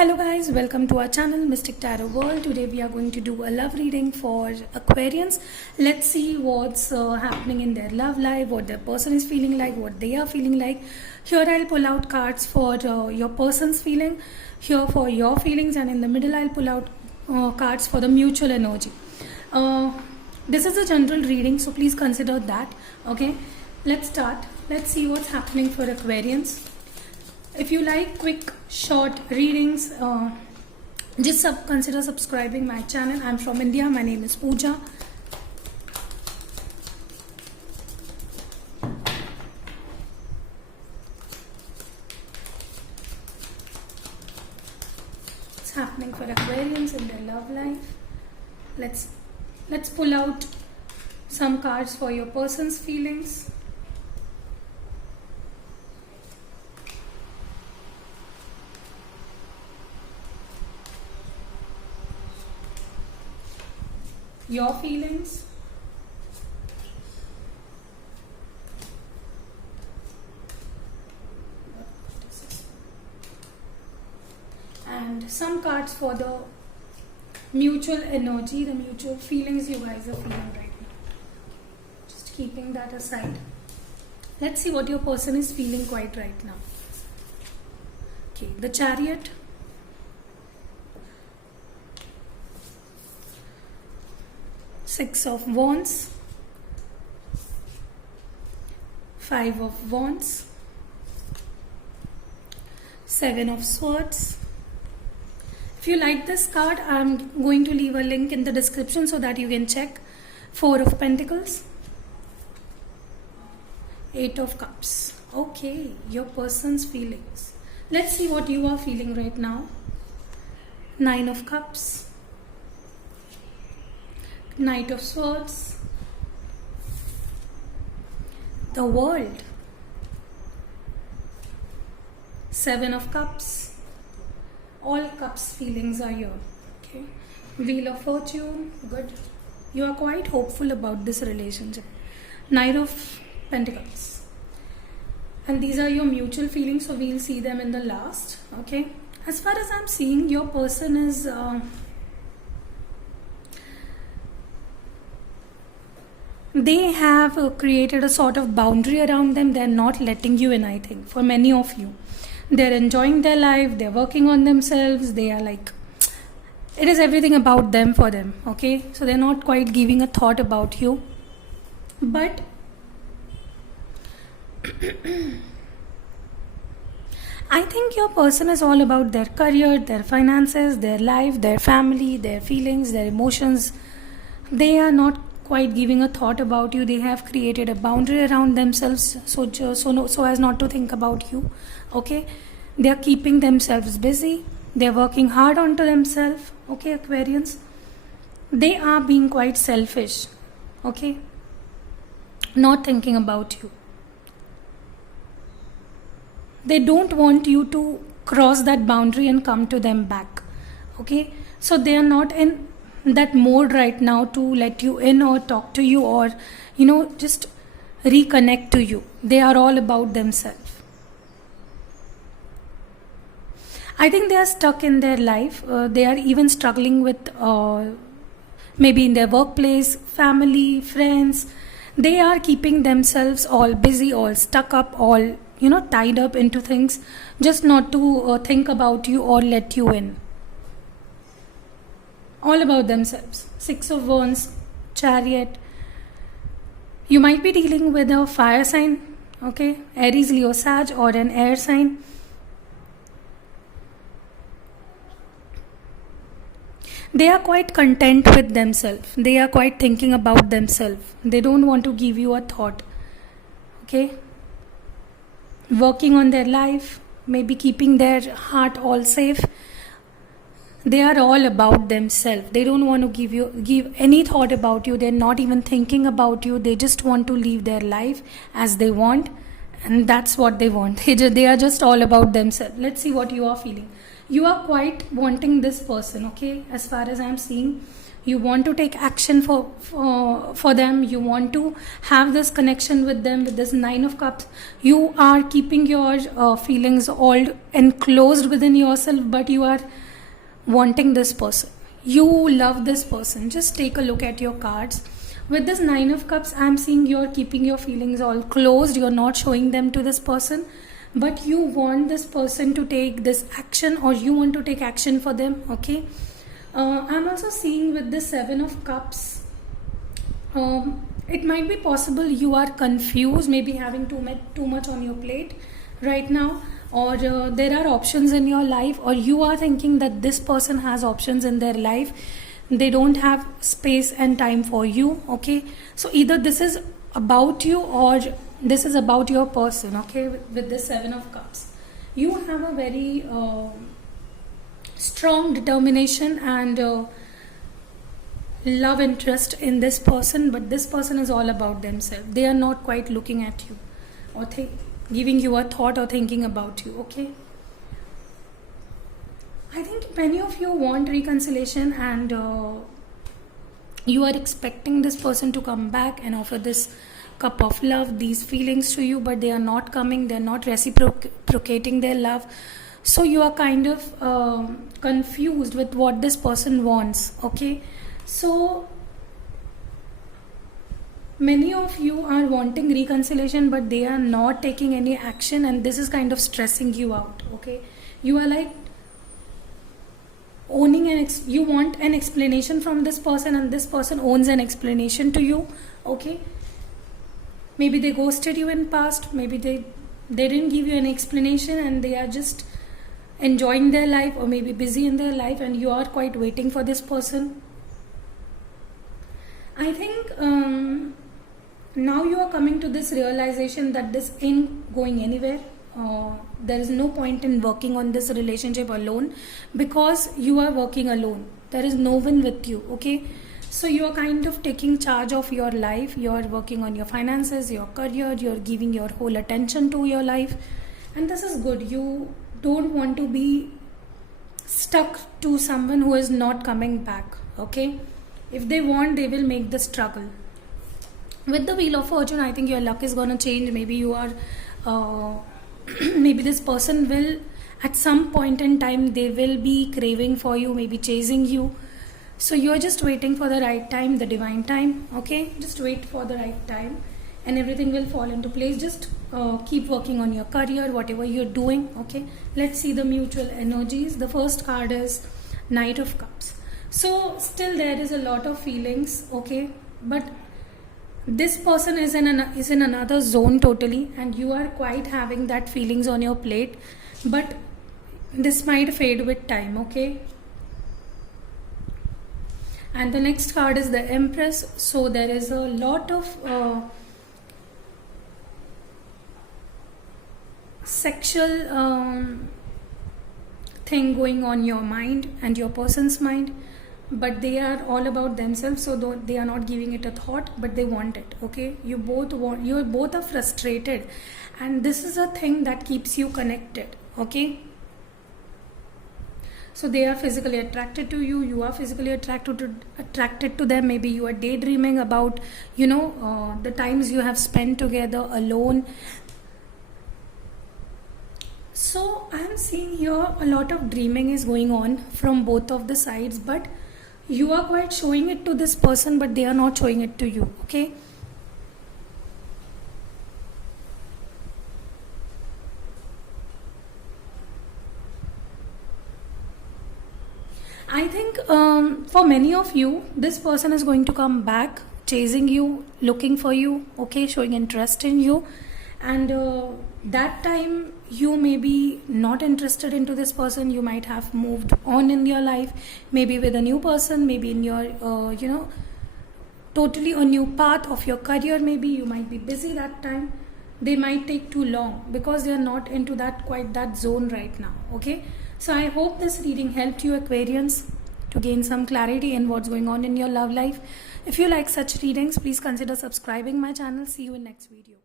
Hello guys, welcome to our channel Mystic Tarot World. Today we are going to do a love reading for Aquarians. Let's see what's happening in their love life, what their person is feeling like, what they are feeling like. Here I'll pull out cards for your person's feeling, here for your feelings, and in the middle I'll pull out cards for the mutual energy. This is a general reading, so please consider that. Okay, let's start. Let's see what's happening for Aquarians. If you like quick short readings, just consider subscribing my channel. I'm from India. My name is Pooja. What's happening for Aquarians in their love life? Let's pull out some cards for your person's feelings. Your feelings, and some cards for the mutual energy, the mutual feelings you guys are feeling right now. Just keeping that aside. Let's see what your person is feeling quite right now. Okay, the Chariot, Six of Wands, Five of Wands, Seven of Swords. If you like this card, I'm going to leave a link in the description so that you can check. Four of Pentacles, Eight of Cups. Okay, your person's feelings. Let's see what you are feeling right now. Nine of Cups, Knight of Swords, the World, Seven of Cups. All cups feelings are here. Okay, Wheel of Fortune. Good, you are quite hopeful about this relationship. Knight of Pentacles, and these are your mutual feelings, so we'll see them in the last. Okay, as far as I'm seeing, your person is they have created a sort of boundary around them. They're not letting you in. I think for many of you, they're enjoying their life, they're working on themselves, they are like, it is everything about them for them. Okay, so they're not quite giving a thought about you, but I think your person is all about their career, their finances, their life, their family, their feelings, their emotions. They are not quite giving a thought about you. They have created a boundary around themselves so as not to think about you. Okay, they are keeping themselves busy, they are working hard onto themselves. Okay, Aquarians, they are being quite selfish. Okay, not thinking about you. They don't want you to cross that boundary and come to them back. Okay, so they are not in that mode right now to let you in or talk to you or just reconnect to you. They are all about themselves. I think they are stuck in their life. They are even struggling with maybe in their workplace, family, friends. They are keeping themselves all busy, all stuck up, all tied up into things, just not to think about you or let you in. All about themselves. Six of Wands, Chariot. You might be dealing with a fire sign, okay, Aries, Leo, Sag, or an air sign. They are quite content with themselves. They are quite thinking about themselves. They don't want to give you a thought. Okay, working on their life, maybe keeping their heart all safe. They are all about themselves. They don't want to give any thought about you. They're not even thinking about you. They just want to live their life as they want, and that's what they want. They are just all about themselves. Let's see what you are feeling. You are quite wanting this person, okay? As far as I'm seeing, you want to take action for them. You want to have this connection with them. With this Nine of Cups, you are keeping your feelings all enclosed within yourself, but you are wanting this person. You love this person. Just take a look at your cards. With this Nine of Cups, I'm seeing you're keeping your feelings all closed. You're not showing them to this person, but you want this person to take this action, or you want to take action for them, okay? I'm also seeing with the Seven of Cups, it might be possible you are confused, maybe having too much on your plate right now, or there are options in your life, or you are thinking that this person has options in their life. They don't have space and time for you, okay? So either this is about you or this is about your person, okay? With the Seven of Cups, you have a very strong determination and love interest in this person, but this person is all about themselves. They are not quite looking at you or giving you a thought or thinking about you, okay? I think many of you want reconciliation, and you are expecting this person to come back and offer this cup of love, these feelings to you, but they are not coming. They are not reciprocating their love. So you are kind of confused with what this person wants, okay? So many of you are wanting reconciliation, but they are not taking any action, and this is kind of stressing you out, okay? You are like owning you want an explanation from this person, and this person owns an explanation to you, okay? Maybe they ghosted you in past, maybe they didn't give you an explanation, and they are just enjoying their life, or maybe busy in their life, and you are quite waiting for this person. I think now you are coming to this realization that this ain't going anywhere. There is no point in working on this relationship alone, because you are working alone. There is no one with you, okay? So you are kind of taking charge of your life. You are working on your finances, your career. You are giving your whole attention to your life, and this is good. You don't want to be stuck to someone who is not coming back, okay? If they want, they will make the struggle. With the Wheel of Fortune, I think your luck is going to change. Maybe you are maybe this person will, at some point in time, they will be craving for you, maybe chasing you. So you're just waiting for the right time, the divine time, okay? Just wait for the right time, and everything will fall into place. Just keep working on your career, whatever you're doing, okay? Let's see the mutual energies. The first card is Knight of Cups. So still there is a lot of feelings, okay? But this person is in another zone totally, and you are quite having that feelings on your plate, but this might fade with time, okay? And the next card is the Empress. So there is a lot of sexual thing going on your mind and your person's mind, but they are all about themselves, so they are not giving it a thought, but they want it, okay? You both are frustrated, and this is a thing that keeps you connected, okay? So they are physically attracted to you, you are physically attracted to them. Maybe you are daydreaming about, the times you have spent together alone. So I am seeing here a lot of dreaming is going on from both of the sides, but you are quite showing it to this person, but they are not showing it to you, okay? I think for many of you, this person is going to come back, chasing you, looking for you, okay, showing interest in you, and that time you may be not interested into this person. You might have moved on in your life, maybe with a new person, maybe in your totally a new path of your career. Maybe you might be busy that time. They might take too long because they are not into that zone right now, okay? So I hope this reading helped you, Aquarians, to gain some clarity in what's going on in your love life. If you like such readings, please consider subscribing my channel. See you in next video.